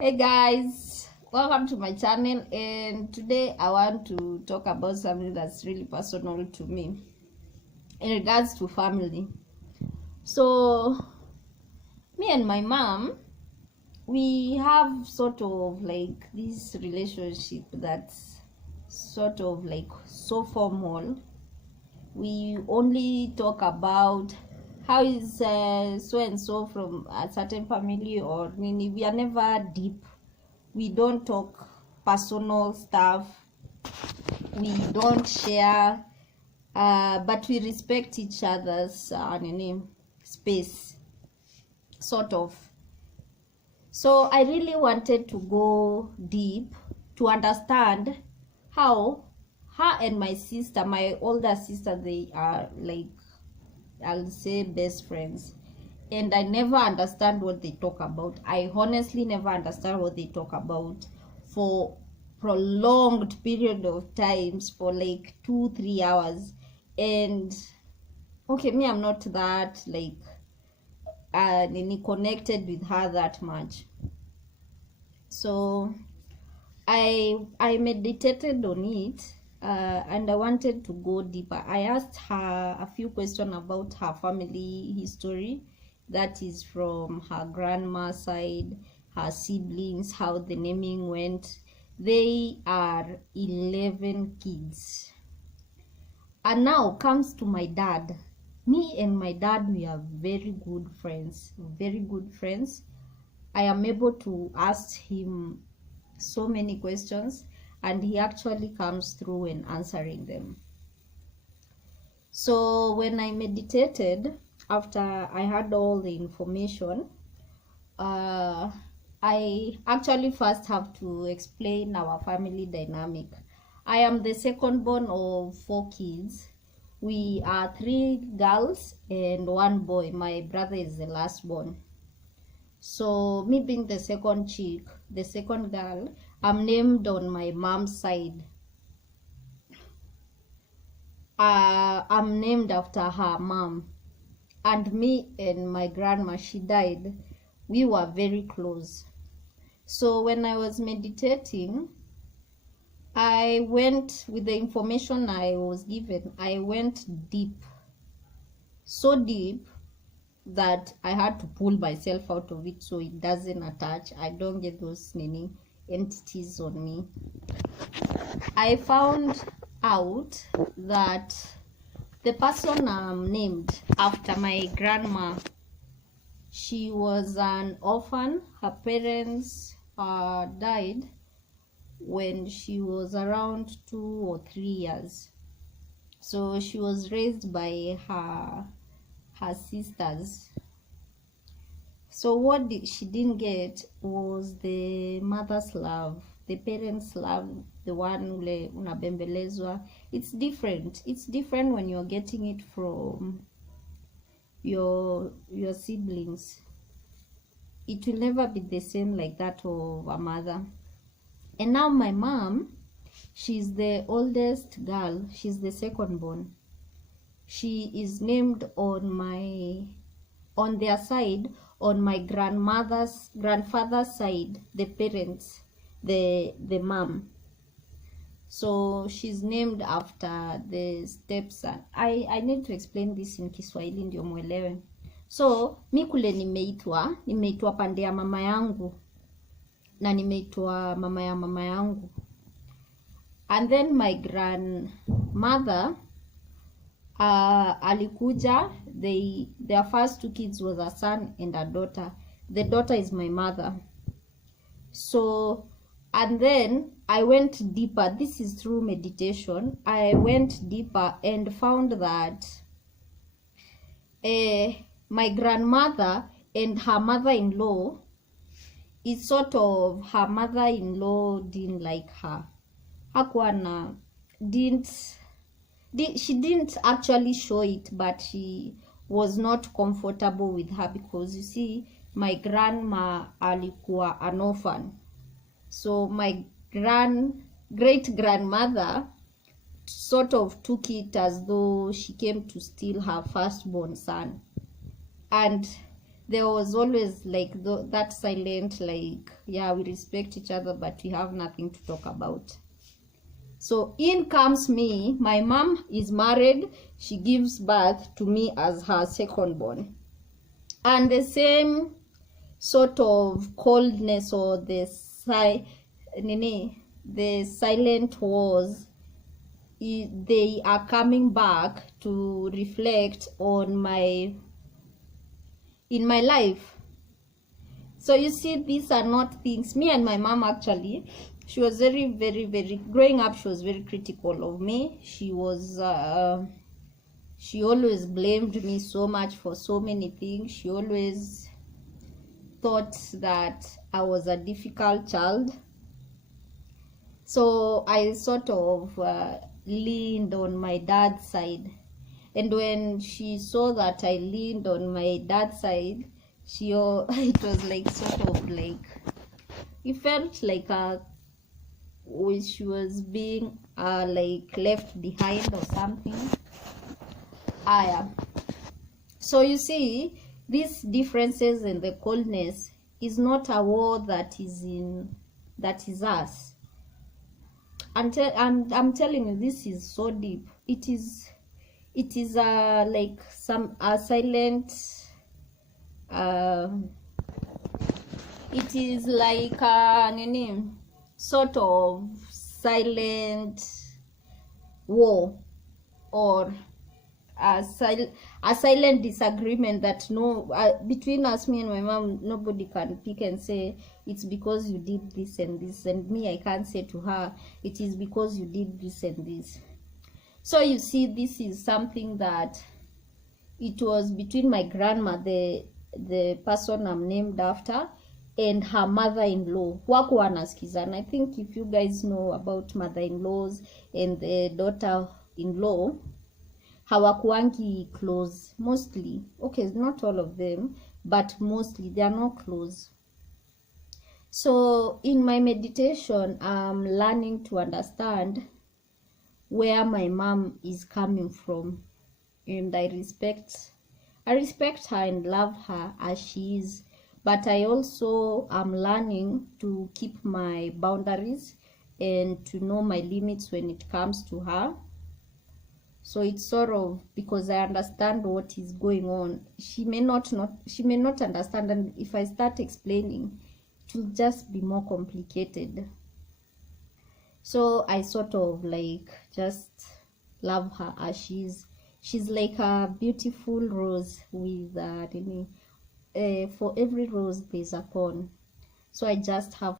Hey guys, welcome to my channel, and today I want to talk about something that's really personal to me in regards to family. So me and my mom, we have sort of like this relationship that's sort of like so formal. We only talk about how is so and so from a certain family or nini. We are never deep. We don't talk personal stuff. We don't share, but we respect each other's space, sort of. So I really wanted to go deep to understand how her and my sister, my older sister, they are like, I'll say, best friends. And I never understand what they talk about. I honestly never understand what they talk about for prolonged period of times, for like 2-3 hours. And okay, me, I'm not that like connected with her that much. So I meditated on it, and I wanted to go deeper. I asked her a few questions about her family history, that is from her grandma's side, her siblings, how the naming went. They are 11 kids. And now comes to my dad. Me and my dad, we are very good friends, very good friends. I am able to ask him so many questions, and he actually comes through in answering them. So when I meditated, after I had all the information, I actually first have to explain our family dynamic. I am the second born of 4 kids. We are 3 girls and 1 boy. My brother is the last born. So me being the second chick, the second girl, I'm named on my mom's side. I'm named after her mom. And me and my grandma, she died. We were very close. So when I was meditating, I went with the information I was given. I went deep, so deep that I had to pull myself out of it so it doesn't attach. I don't get those many entities on me. I found out that the person I'm named after, my grandma, she was an orphan. Her parents died when she was around 2 or 3 years. So she was raised by her sisters. So what she didn't get was the mother's love, the parents' love, the one ule unabembelezwa. It's different. It's different when you're getting it from your siblings. It will never be the same like that of a mother. And now my mom, she's the oldest girl. She's the second born. She is named on their side, on my grandfather's side, the parents, the mom. So she's named after the stepson. I need to explain this in Kiswahili ndio muelewe. So mi kule nimeitwa pande ya mama yangu na nimeitwa mama ya mama yangu. And then my grandmother alikuja, their first 2 kids was a son and a daughter. The daughter is my mother. So, and then I went deeper. This is through meditation. I went deeper and found that my grandmother and her mother-in-law, is sort of, her mother-in-law didn't like her. She didn't actually show it, but she was not comfortable with her because, you see, my grandma alikuwa an orphan. So my great grandmother sort of took it as though she came to steal her firstborn son. And there was always like that silent, like, yeah, we respect each other, but we have nothing to talk about. So in comes me. My mom is married. She gives birth to me as her second born. And the same sort of coldness, or the silent wars, they are coming back to reflect on in my life. So you see, these are not things. Me and my mom, actually, she was very, very, very, growing up, she was very critical of me. She always blamed me so much for so many things. She always thought that I was a difficult child. So I sort of leaned on my dad's side. And when she saw that I leaned on my dad's side, it was like sort of like, it felt like she was being like left behind or something. So you see, these differences and the coldness is not a war that is us. I'm telling you, this is so deep. It is like a silent, it is like a sort of silent war, or a silent disagreement that between us, me and my mom, nobody can pick and say it's because you did this and this, and me, I can't say to her it is because you did this and this. So you see, this is something that it was between my grandma, the person I'm named after, and her mother-in-law. Wako wanasikizana. I think if you guys know about mother-in-laws and the daughter-in-law, hawakuangi close mostly. Okay, not all of them, but mostly they are not close. So in my meditation, I'm learning to understand where my mom is coming from, and I respect her and love her as she is, but I also am learning to keep my boundaries and to know my limits when it comes to her. So it's sort of, because I understand what is going on, she may not understand, and if I start explaining, it will just be more complicated. So I sort of like just love her as she is. She's like a beautiful rose with for every rose there's a thorn. So I just have